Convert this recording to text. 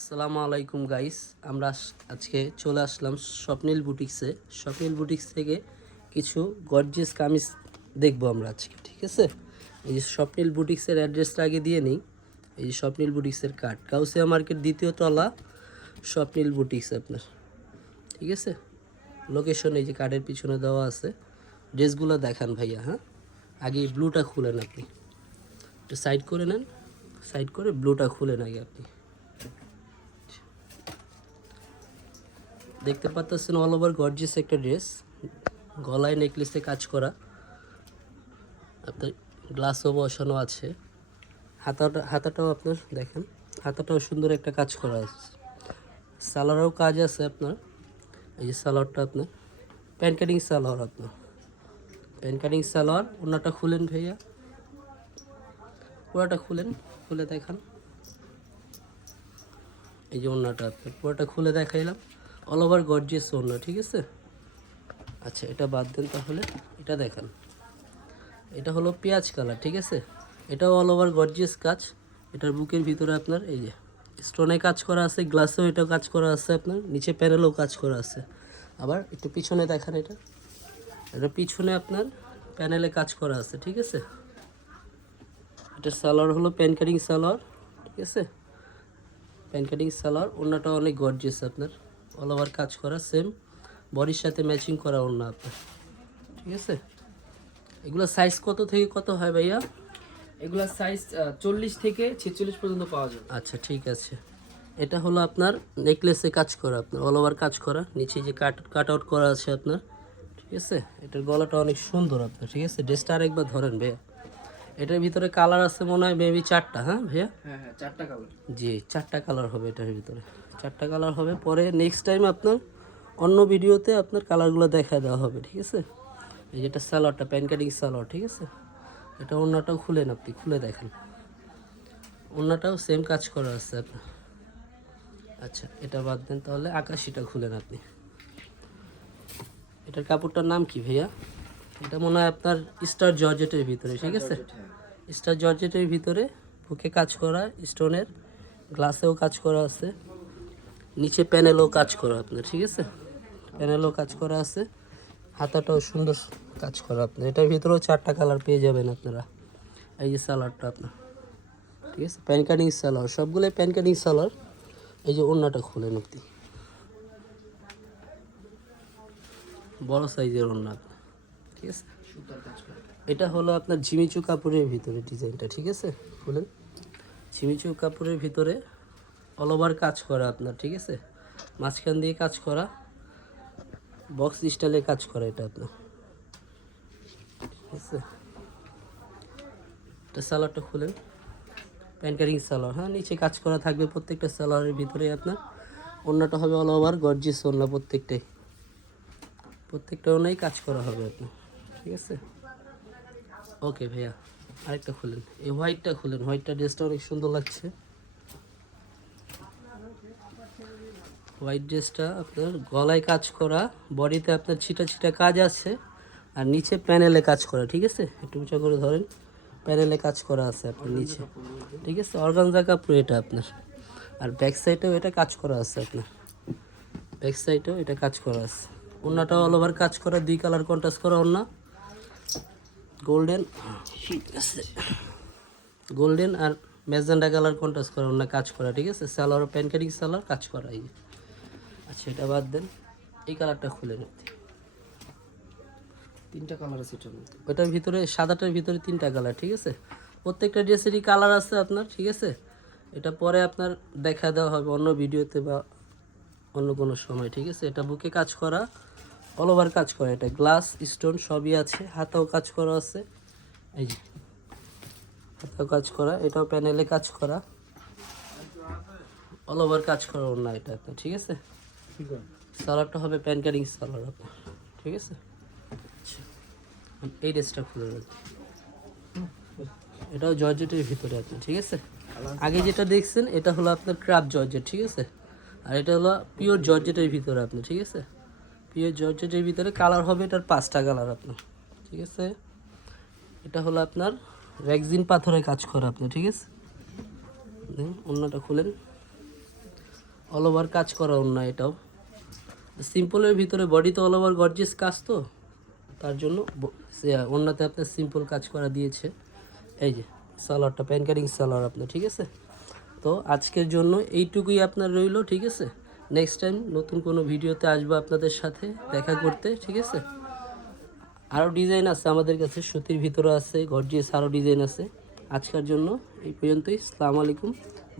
আসসালামু আলাইকুম গাইস, আমরা আজকে চলে আসলাম স্বপ্নিল বুটিক্সে। স্বপ্নিল বুটিক্স থেকে কিছু গর্জিয়াস কামিজ দেখবো আমরা আজকে, ঠিক আছে। এই যে স্বপ্নিল বুটিক্সের অ্যাড্রেসটা আগে দিয়ে নিই। এই যে স্বপ্নিল বুটিক্সের কার্ড, কাউসিয়া মার্কেট 2য় তলা, স্বপ্নিল বুটিক্স আপনার, ঠিক আছে। লোকেশন এই যে কার্ডের পিছনে দেওয়া আছে। ড্রেসগুলো দেখান ভাইয়া। হ্যাঁ, আগে এই ব্লুটা খুলেন, আপনি একটু সাইড করে নেন, সাইড করে ব্লুটা খুলেন আগে। আপনি দেখতে পাচ্ছেন অল ওভার গর্জিয়াস একটা ড্রেস, গলায় নেকলেসে কাজ করা, আপনার গ্লাসও বসানো আছে। হাতাটাও আপনার দেখেন, হাতাটাও সুন্দর একটা কাজ করা আছে। সালোয়ারেও কাজ আছে আপনার। এই যে সালোয়ারটা আপনার প্যান্ট কাটিং সালোয়ার, আপনার প্যান্ট কাটিং সালোয়ার। ওনাটা খুলেন ভাইয়া, পুরাটা খুলেন, খুলে দেখান। এই যে ওনাটা আপনার পুরোটা খুলে দেখাইলাম, অল ওভার গর্জিয়াস ওনা, ঠিক আছে। আচ্ছা, এটা বাদ দেন, তাহলে এটা দেখান। এটা হলো পেঁয়াজ কালার, ঠিক আছে। এটাও অল ওভার গর্জিয়াস কাজ। এটার বুকের ভিতরে আপনার এই যে স্টোনে কাজ করা আছে, গ্লাসেও এটাও কাজ করা আছে, আপনার নিচে প্যানেলও কাজ করা আছে। আবার একটু পিছনে দেখান, এটা পিছনে আপনার প্যানেলে কাজ করা আছে, ঠিক আছে। এটার সালোয়ার হলো প্যান কাটিং সালোয়ার, ঠিক আছে। Pan cutting salwar. ওড়নাটা অনেক গর্জিয়াস আপনার, অল ওভার কাজ করা, সেম বডির সাথে ম্যাচিং করা ওড়না আপনার, ঠিক আছে। এগুলো সাইজ কত থেকে কত হয় ভাইয়া? এগুলা সাইজ 40 থেকে 46 পর্যন্ত পাওয়া যাবে। আচ্ছা, ঠিক আছে। এটা হলো আপনার নেকলেসে কাজ করা, আপনার অল ওভার কাজ করা, নিচে যে কাট আউট করা আছে আপনার, ঠিক আছে। এটার গলাটা অনেক সুন্দর আপনার, ঠিক আছে। ড্রেসটা আরেকবার ধরেন ভাইয়া। এটার ভিতরে কালার আছে মনে হয় মেবি 4টা। হ্যাঁ ভাইয়া, হ্যাঁ 4টা কালার। জি 4টা কালার হবে এটার ভিতরে, 4টা কালার হবে। পরে নেক্সট টাইম আপনার অন্য ভিডিওতে আপনার কালারগুলো দেখা দেওয়া হবে, ঠিক আছে। এই যেটা সালোয়ারটা প্যান কাটিং সালোয়ার, ঠিক আছে। এটা ওড়নাটাও খুলেন, আপনি খুলে দেখেন। ওড়নাটাও সেম কাজ করা আছে আপনার। আচ্ছা, এটা বাদ দেন, তাহলে আকাশিটা খুলেন আপনি। এটার কাপড়টার নাম কি ভাইয়া? এটা মনে হয় আপনার স্টার জর্জেটের ভিতরে, ঠিক আছে। স্টার জর্জেটের ভিতরে বুকে কাজ করা, স্টোনের গ্লাসেও কাজ করা আছে, নিচে প্যানেলও কাজ করা আপনার, ঠিক আছে। প্যানেলও কাজ করা আছে, হাতাটাও সুন্দর কাজ করা আপনার। এটার ভিতরেও 4টা কালার পেয়ে যাবেন আপনারা। এই যে সালোয়ারটা আপনার, ঠিক আছে, প্যান কাটিং সালোয়ার, সবগুলোই প্যান কাটিং সালোয়ার। এই যে ওড়নাটা খুলেন আপনি, বড় সাইজের ওড়না আপনার, ঠিক আছে। এটা হলো আপনার ঝিমিচু কাপড়ের ভিতরে ডিজাইনটা, ঠিক আছে। খুলেন, ঝিমিচু কাপড়ের ভিতরে অল ওভার কাজ করা আপনার, ঠিক আছে। মাঝখান দিয়ে কাজ করা, বক্স স্টাইলে কাজ করা এটা আপনার, ঠিক আছে। এটা সালোয়ারটা খুলেন, প্যান কাটিং সালোয়ার। হ্যাঁ, নিচে কাজ করা থাকবে প্রত্যেকটা সালোয়ারের ভিতরে আপনার। ওড়নাটা হবে অল ওভার গর্জিয়াস ওড়না, প্রত্যেকটা ওড়নাই কাজ করা হবে আপনার, ঠিক আছে। ওকে ভাইয়া, আরেকটা খুলেন, এই হোয়াইটটা খুলেন। হোয়াইটটা ড্রেসটা অনেক সুন্দর লাগছে। হোয়াইট ড্রেসটা আপনার গলায় কাজ করা, বডিতে আপনার ছিটা ছিটা কাজ আছে, আর নিচে প্যানেলে কাজ করা, ঠিক আছে। একটু উঁচা করে ধরেন, প্যানেলে কাজ করা আছে আপনার নিচে, ঠিক আছে। অর্গানজা কাপড় এটা আপনার। আর ব্যাক সাইডেও এটা কাজ করা আছে আপনার, ব্যাক সাইডেও এটা কাজ করা আছে। ওড়নাটাও অল ওভার কাজ করা, 2 কালার কন্ট্রাস্ট করা ওড়না, গোল্ডেন, ঠিক আছে, গোল্ডেন আর ম্যাজেন্ডা কালার কন্ট্রাস্ট করা ওড়না কাজ করা, ঠিক আছে। সালোয়ার প্যান কাটিং সালোয়ার কাজ করা। এই যে, আচ্ছা, এটা বাদ দেন, এই কালারটা খুলে নিন। 3টা কালার আছে এটার মধ্যে। ওটার ভিতরে সাদাটার ভিতরে 3টা কালার, ঠিক আছে। প্রত্যেকটা ড্রেসেরই কালার আছে আপনার, ঠিক আছে। এটা পরে আপনার দেখা দেওয়া হবে অন্য ভিডিওতে বা অন্য কোনো সময়, ঠিক আছে। এটা বুকে কাজ করা, অল ওভার কাজ করা, এটা গ্লাস স্টোন সবই আছে, হাতাও কাজ করা আছে। এই যে হাতাও কাজ করা, এটাও প্যানেলে কাজ করা, অল ওভার কাজ করা না এটা আপনার, ঠিক আছে। সালোয়ারটা হবে প্যান কাটিং সালোয়ার আপনার, ঠিক আছে। আচ্ছা, এই ড্রেসটা খুলে রাখি, এটাও জর্জেটের ভিতরে আপনার, ঠিক আছে। আগে যেটা দেখছেন এটা হলো আপনার ক্রাফট জর্জেট, ঠিক আছে। আর এটা হলো পিওর জর্জেটের ভিতরে আপনার, ঠিক আছে। পিওর জর্জেটের ভিতরে কালার হবে এটার 5টা কালার আপনার, ঠিক আছে। এটা হলো আপনার রেক্সিন পাথরে কাজ করা আপনার, ঠিক আছে। অন্যটা খুলেন, অল ওভার কাজ করা ওড়না এটাও। সিম্পলের ভিতরে বডিতে অল ওভার গর্জিয়াস কাজ তো, তার জন্য ওড়নাতে আপনার সিম্পল কাজ করা দিয়েছে। এই যে সালোয়ারটা প্যান কাটিং সালোয়ার আপনার, ঠিক আছে। তো আজকের জন্য এইটুকুই আপনার রইলো, ঠিক আছে। নেক্সট টাইম নতুন কোনো ভিডিওতে আসবো আপনাদের সাথে দেখা করতে, ঠিক আছে। আরও ডিজাইন আছে আমাদের কাছে, সুতির ভিতরে আছে, গর্জিয়াস আরও ডিজাইন আছে। আজকের জন্য এই পর্যন্তই। আসসালামু আলাইকুম।